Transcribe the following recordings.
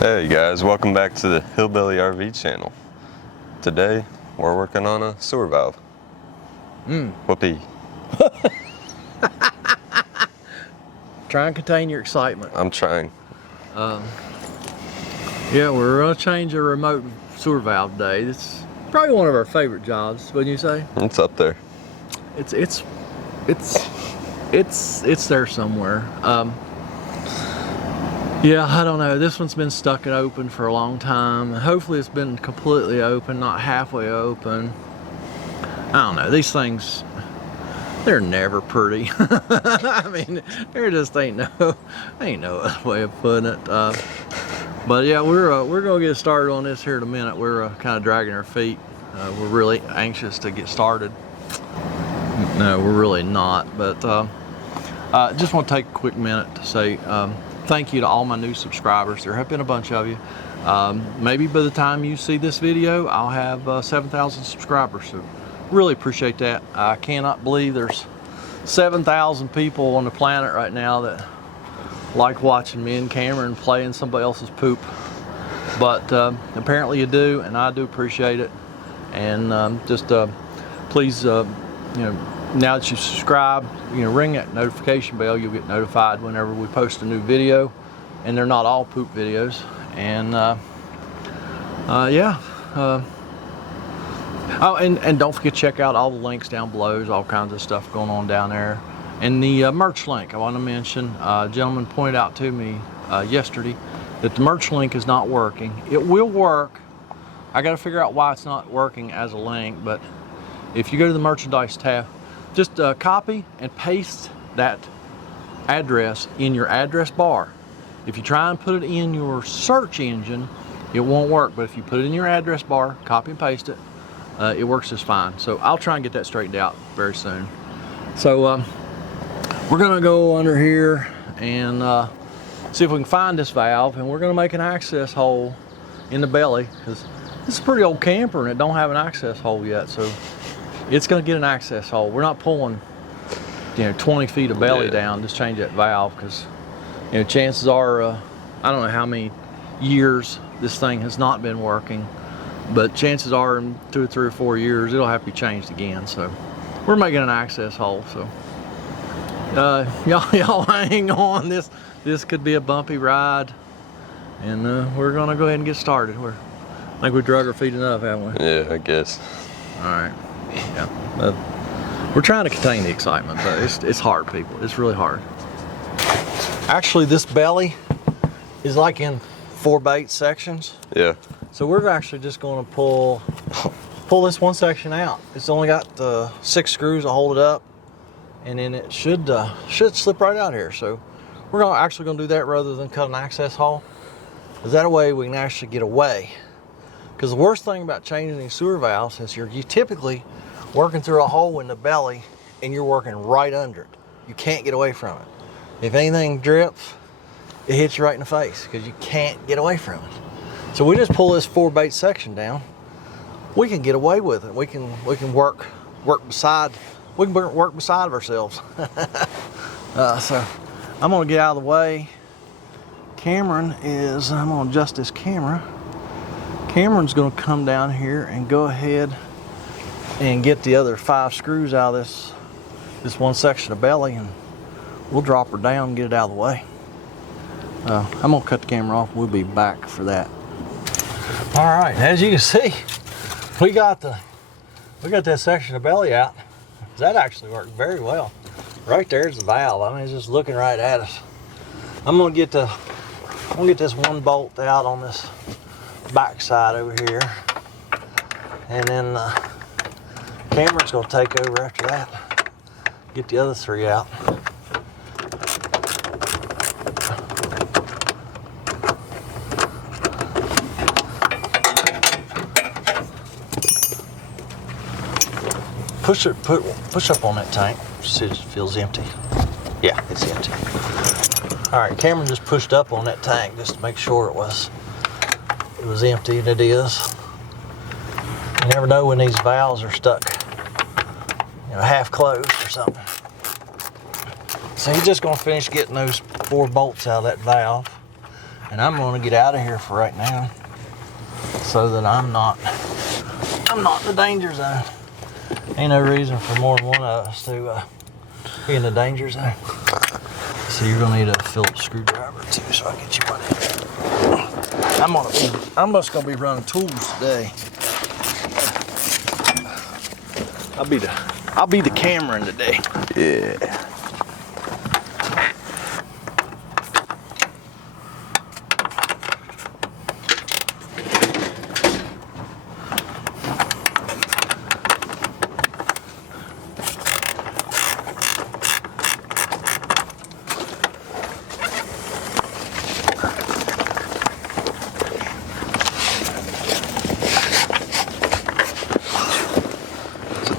Hey guys, welcome back to the Hillbilly RV channel. Today we're working on a sewer valve. Whoopee. Try and contain your excitement. I'm trying. Yeah, we're gonna change a remote sewer valve today. It's probably one of our favorite jobs, wouldn't you say? It's up there. It's there somewhere. Yeah, I don't know. This one's been stuck and open for a long time. Hopefully it's been completely open, not halfway open. I don't know. These things, they're never pretty. I mean, there just ain't no way of putting it. But yeah, we're gonna get started on this here in a minute. We're kind of dragging our feet. We're really anxious to get started. No, we're really not. But just want to take a quick minute to say thank you to all my new subscribers. There have been a bunch of you. Maybe by the time you see this video, I'll have 7,000 subscribers. So really appreciate that. I cannot believe there's 7,000 people on the planet right now that like watching me and Cameron play in somebody else's poop. But apparently you do, and I do appreciate it. And please, now that you subscribe, ring that notification bell. You'll get notified whenever we post a new video, and they're not all poop videos. And yeah. Oh, and don't forget to check out all the links down below. There's all kinds of stuff going on down there. And the merch link, I want to mention, a gentleman pointed out to me yesterday that the merch link is not working. It will work. I got to figure out why it's not working as a link, but if you go to the merchandise tab, just copy and paste that address in your address bar. If you try and put it in your search engine, it won't work. But if you put it in your address bar, copy and paste it, it works just fine. So I'll try and get that straightened out very soon. So we're gonna go under here and see if we can find this valve, and we're gonna make an access hole in the belly, because this is a pretty old camper and it don't have an access hole yet. So it's going to get an access hole. We're not pulling 20 feet of belly down, just change that valve, because chances are I don't know how many years this thing has not been working, but chances are in 2 or 3 or 4 years it'll have to be changed again. So we're making an access hole. So y'all hang on. This could be a bumpy ride, and we're gonna go ahead and get started. I think we drug our feet enough, haven't we? Yeah, I guess. All right. Yeah, we're trying to contain the excitement, but it's hard, people. It's really hard. Actually, this belly is like in 4x8 sections. Yeah. So we're actually just going to pull this one section out. It's only got 6 screws to hold it up, and then it should slip right out here. So we're actually going to do that rather than cut an access hole, because that way we can actually get away. Because the worst thing about changing these sewer valves is you're typically working through a hole in the belly and you're working right under it. You can't get away from it. If anything drips, it hits you right in the face because you can't get away from it. So we just pull this 4x8 section down. We can get away with it. We can work beside ourselves. So I'm gonna get out of the way. I'm gonna adjust this camera. Cameron's going to come down here and go ahead and get the other 5 screws out of this one section of belly, and we'll drop her down and get it out of the way. I'm going to cut the camera off. We'll be back for that. All right, as you can see, we got that section of belly out. That actually worked very well. Right there's the valve. I mean, it's just looking right at us. I'm going to get this one bolt out on this back side over here, and then Cameron's gonna take over after that, get the other 3 out. Push up on that tank. See if it feels empty. Yeah, it's empty. All right, Cameron just pushed up on that tank just to make sure it was empty, and it is. You never know when these valves are stuck, half closed or something. So he's just gonna finish getting those 4 bolts out of that valve. And I'm gonna get out of here for right now so that I'm not in the danger zone. Ain't no reason for more than one of us to be in the danger zone. So you're gonna need a Phillips screwdriver too, so I'll get you one. I'm just gonna be running tools today. I'll be the Cameron today. Yeah.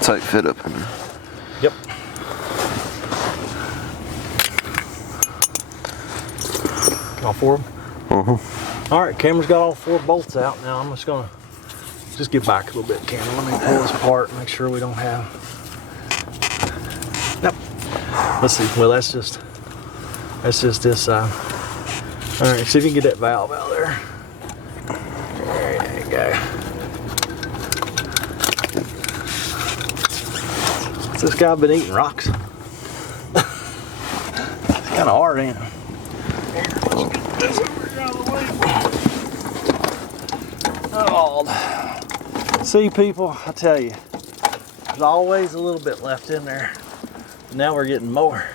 Tight fit up in there. Yep. All four of them? Uh-huh. All right, Cameron's got all 4 bolts out. Now I'm just gonna get back a little bit, Cameron. Let me pull this apart and make sure we don't have. Nope. Let's see. Well, that's just this side. All right, see if you can get that valve out there. There you go. This guy been eating rocks. It's kind of hard, ain't it? Oh, see, people, I tell you, there's always a little bit left in there. Now we're getting more.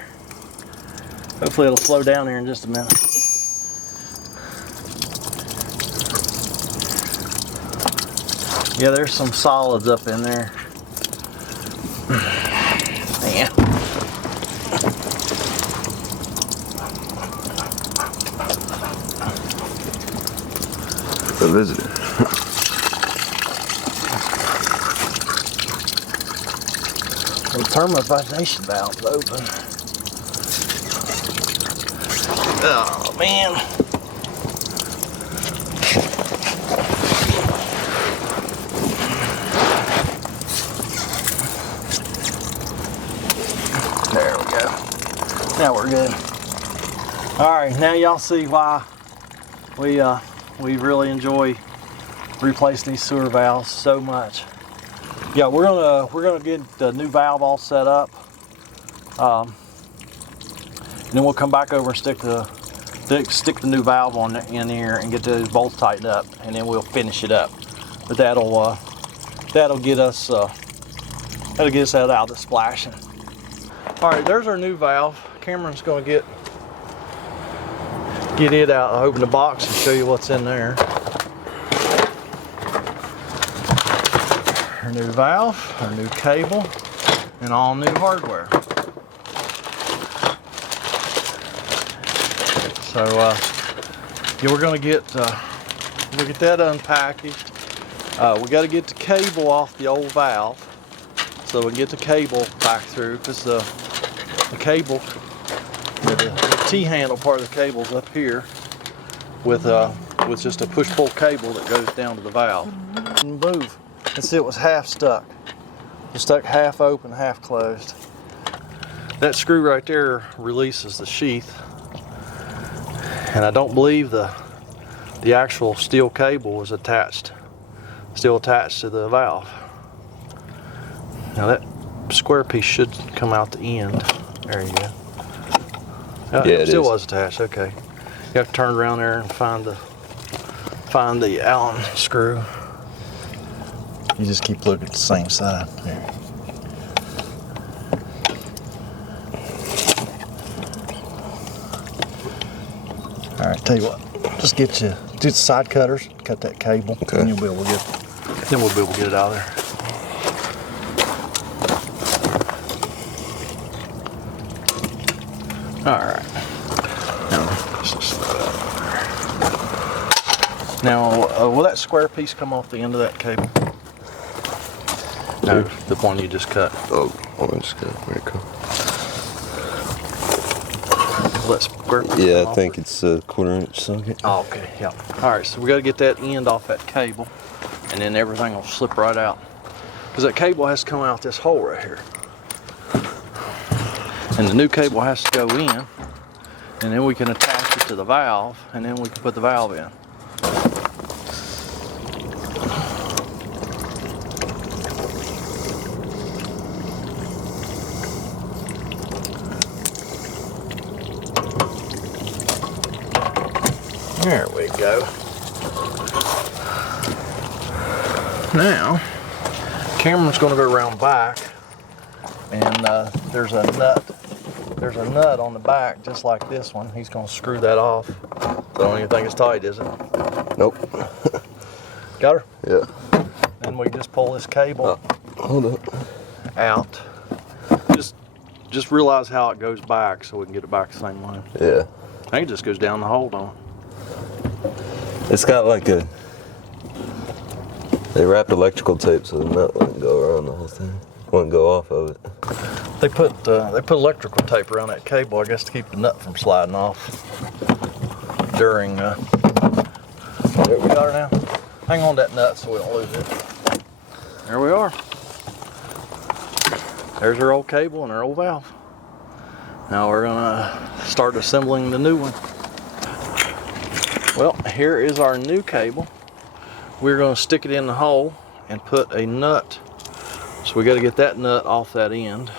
Hopefully it'll slow down here in just a minute. Yeah, there's some solids up in there. Yeah. The visitor. The thermobization valve's open. Oh man. There we go. Now we're good. All right, now y'all see why we really enjoy replacing these sewer valves so much. Yeah, we're gonna get the new valve all set up, and then we'll come back over and stick the new valve on in here and get those bolts tightened up, and then we'll finish it up. But that'll get us out of the splashing. All right, there's our new valve. Cameron's gonna get it out, open the box and show you what's in there. Our new valve, our new cable, and all new hardware. So yeah, we're gonna get that unpackaged. We got to get the cable off the old valve, so we can get the cable back through, because the cable, the T-handle part of the cable is up here with just a push-pull cable that goes down to the valve. Move. And see, it was half stuck. It's stuck half open, half closed. That screw right there releases the sheath, and I don't believe the actual steel cable was still attached to the valve. Now that square piece should come out the end. There you go. Yeah, it still was attached. Okay. You have to turn around there and find the Allen screw. You just keep looking at the same side. There. All right, tell you what. Just get the side cutters, cut that cable, okay. And we'll be able to get it out of there. All right. Now, will that square piece come off the end of that cable? No, the one you just cut. Oh, I just cut. There you go. Will that square piece Yeah, come I off think it's a 1/4 inch socket. Oh, okay, yeah. All right, so we got to get that end off that cable, and then everything will slip right out. Because that cable has to come out this hole right here. And the new cable has to go in, and then we can attach the to the valve, and then we can put the valve in. There we go. Now, Cameron's going to go around back, and there's a nut. There's a nut on the back, just like this one. He's going to screw that off. I don't even think it's tight, is it? Nope. Got her? Yeah. Then we just pull this cable Hold up. out. Just realize how it goes back, so we can get it back the same way. Yeah. I think it just goes down the hole, don't it? It's got like a. They wrapped electrical tape so the nut wouldn't go around the whole thing. Wouldn't go off of it. They put electrical tape around that cable, I guess, to keep the nut from sliding off during. There we got her now. Hang on to that nut so we don't lose it. There we are. There's our old cable and our old valve. Now we're gonna start assembling the new one. Well, here is our new cable. We're gonna stick it in the hole and put a nut. So we gotta get that nut off that end.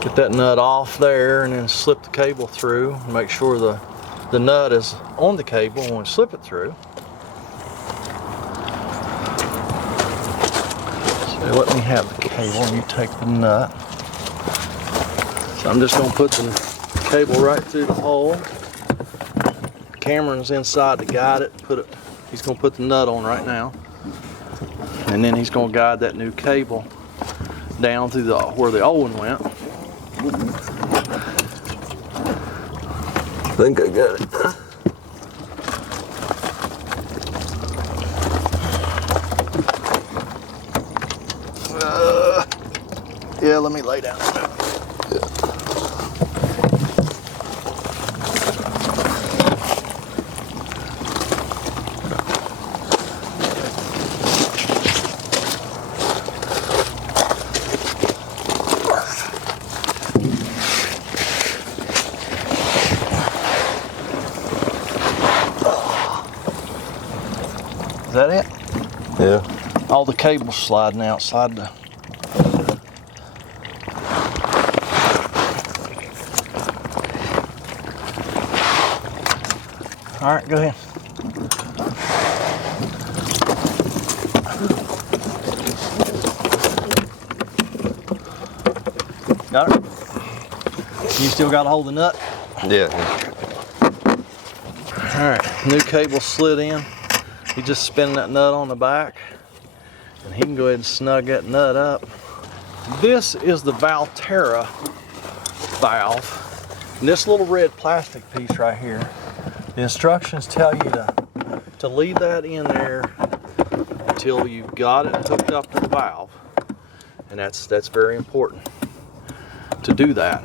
Get that nut off there and then slip the cable through. Make sure the nut is on the cable when we slip it through. So let me have the cable and you take the nut. So I'm just gonna put the cable right through the hole. Cameron's inside to guide it. He's gonna put the nut on right now. And then he's gonna guide that new cable down through where the old one went. I think I got it. Yeah, let me lay down. Is that it? Yeah. All the cables sliding outside the. All right, go ahead. Got it? You still got to hold the nut? Yeah. All right, new cable slid in. He's just spinning that nut on the back, and he can go ahead and snug that nut up. This is the Valterra valve. And this little red plastic piece right here, the instructions tell you to leave that in there until you've got it hooked up to the valve. And that's very important to do that.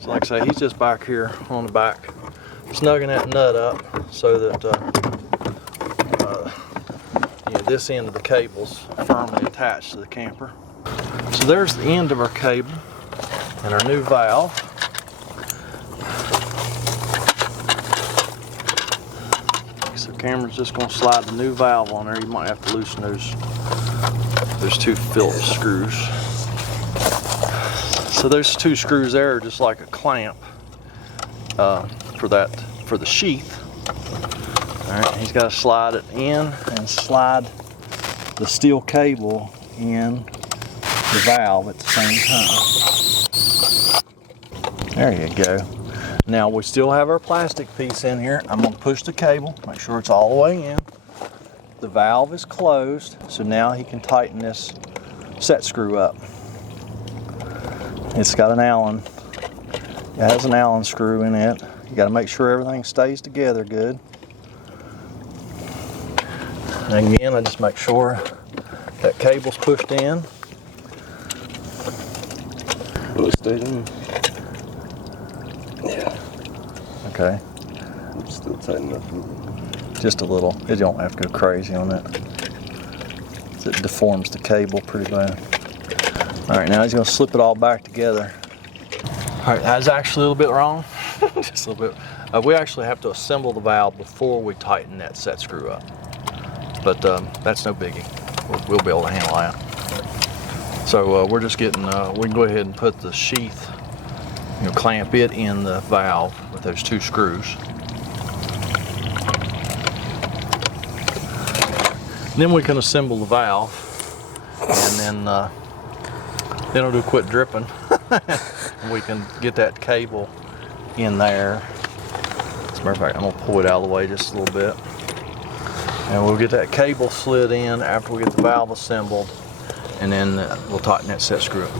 So like I say, he's just back here on the back, snugging that nut up so that this end of the cable's firmly attached to the camper. So there's the end of our cable and our new valve. So Cameron's just going to slide the new valve on there. You might have to loosen those two Phillips screws. So those two screws there are just like a clamp for the sheath. All right, he's got to slide it in and slide the steel cable in the valve at the same time. There you go. Now we still have our plastic piece in here. I'm going to push the cable, make sure it's all the way in. The valve is closed, so now he can tighten this set screw up. It's got an Allen. It has an Allen screw in it. You got to make sure everything stays together good. And again, I just make sure that cable's pushed in. Will it stay in? Yeah. Okay. I'm still tight enough. Just a little. You don't have to go crazy on that. It deforms the cable pretty bad. All right, now he's gonna slip it all back together. All right, that's actually a little bit wrong. Just a little bit. We actually have to assemble the valve before we tighten that set screw up. But that's no biggie. We'll be able to handle that. So we're just getting, we can go ahead and put the sheath, clamp it in the valve with those 2 screws. Then we can assemble the valve, and then it'll quit dripping. And we can get that cable in there. As a matter of fact, I'm gonna pull it out of the way just a little bit. And we'll get that cable slid in after we get the valve assembled, and then we'll tighten that set screw up.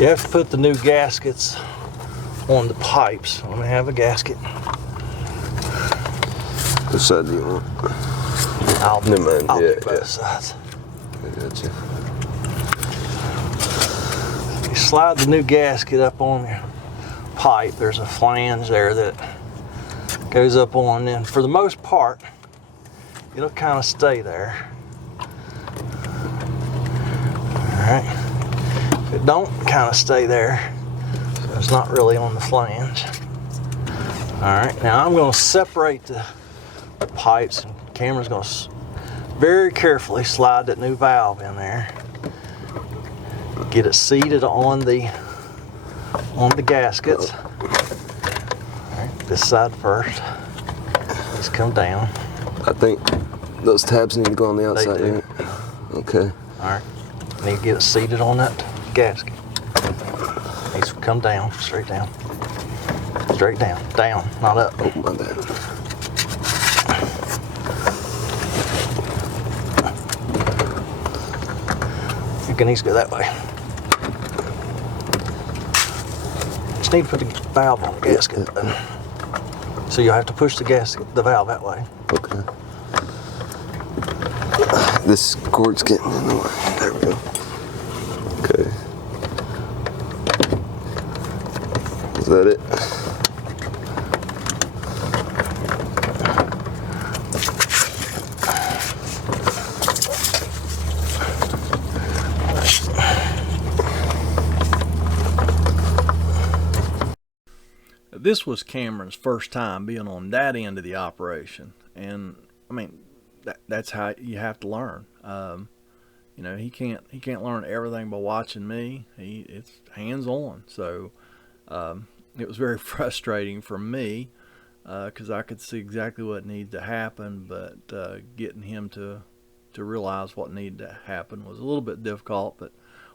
You have to put the new gaskets on the pipes. I'm gonna have a gasket. Which side do you want? I'll do both sides. I gotcha. You slide the new gasket up on your pipe. There's a flange there that goes up on, and for the most part, it'll kind of stay there. Alright. If it don't kind of stay there, so it's not really on the flange. Alright, now I'm going to separate the pipes, and the camera's going to very carefully slide that new valve in there. Get it seated on the gaskets. Alright, this side first. Just come down. I think those tabs need to go on the outside. They do. Okay. Alright. Need to get it seated on that gasket. Needs to come down, straight down. Straight down. Down, not up. Oh, my bad. It needs to go that way. Just need to put the valve on the gasket. So you'll have to push the valve that way. Okay. This cord's getting in the way. There we go. Okay. Is that it? This was Cameron's first time being on that end of the operation, and I mean that's how you have to learn. He can't learn everything by watching me. It's hands-on, so it was very frustrating for me because I could see exactly what needed to happen, but getting him to realize what needed to happen was a little bit difficult. But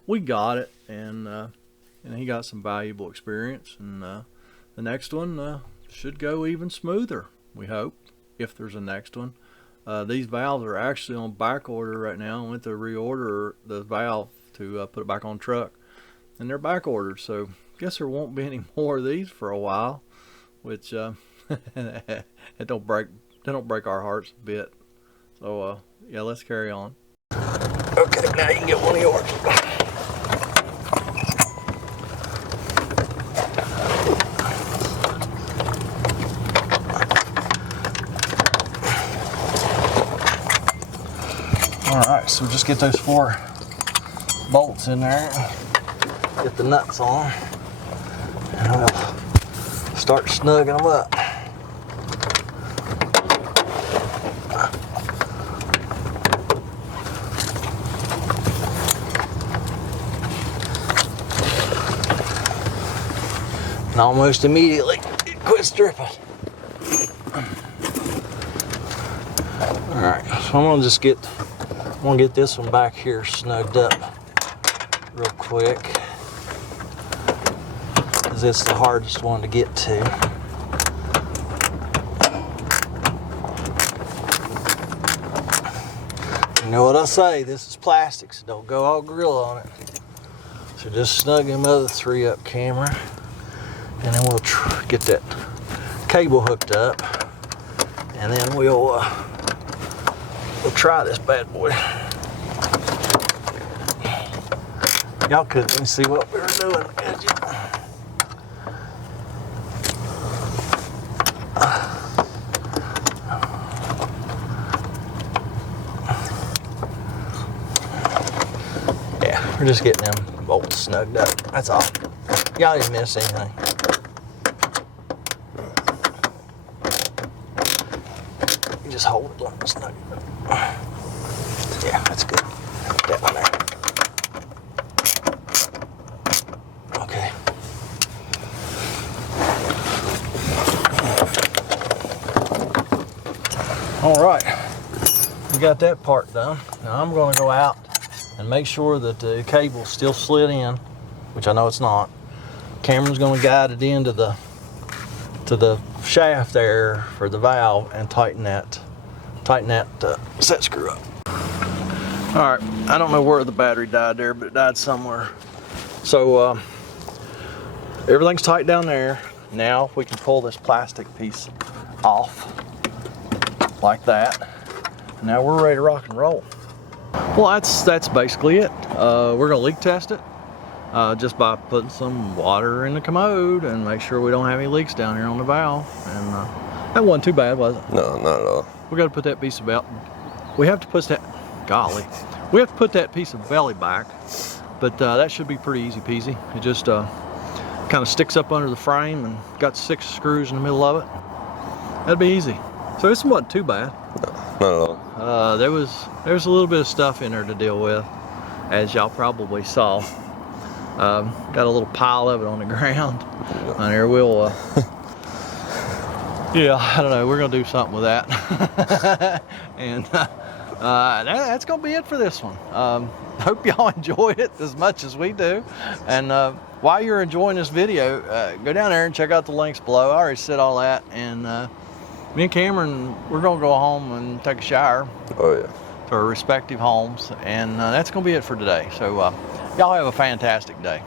we got it, and he got some valuable experience, and the next one should go even smoother, we hope, if there's a next one. These valves are actually on back order right now. I went to reorder the valve to put it back on truck, and they're back ordered, so guess there won't be any more of these for a while, which they don't break our hearts a bit. So yeah, let's carry on. Okay, now you can get one of yours. Alright, so just get those 4 bolts in there, get the nuts on, and we'll start snugging them up. And almost immediately it quits dripping. Alright, so I'm gonna just get this one back here snugged up real quick, because it's the hardest one to get to. You know what I say, this is plastic, so don't go all gorilla on it. So just snug them other 3 up, camera, and then we'll get that cable hooked up, and then we'll try this bad boy. Y'all couldn't even see what we were doing, could you? Yeah, we're just getting them bolts snugged up. That's all. Y'all didn't miss anything. You just hold it like snug. Yeah, that's good. Put that one there. Okay. All right, we got that part done. Now I'm going to go out and make sure that the cable's still slid in, which I know it's not. Cameron's going to guide it into the shaft there for the valve and tighten that set screw up. All right, I don't know where the battery died there, but it died somewhere. So everything's tight down there. Now we can pull this plastic piece off like that. Now we're ready to rock and roll. Well, that's basically it. We're gonna leak test it just by putting some water in the commode and make sure we don't have any leaks down here on the valve. And that wasn't too bad, was it? No, not at all. We got to put that piece of belt. We have to put that. Golly, we have to put that piece of belly back, but that should be pretty easy peasy. It just kind of sticks up under the frame and got 6 screws in the middle of it. That'd be easy. So this wasn't too bad. No, not at all. There was a little bit of stuff in there to deal with, as y'all probably saw. Got a little pile of it on the ground on there. We'll yeah, I don't know, we're gonna do something with that. And that's gonna be it for this one. Hope y'all enjoyed it as much as we do. And while you're enjoying this video, go down there and check out the links below. I already said all that. And me and Cameron, we're gonna go home and take a shower. Oh yeah. To our respective homes. And that's gonna be it for today. So y'all have a fantastic day.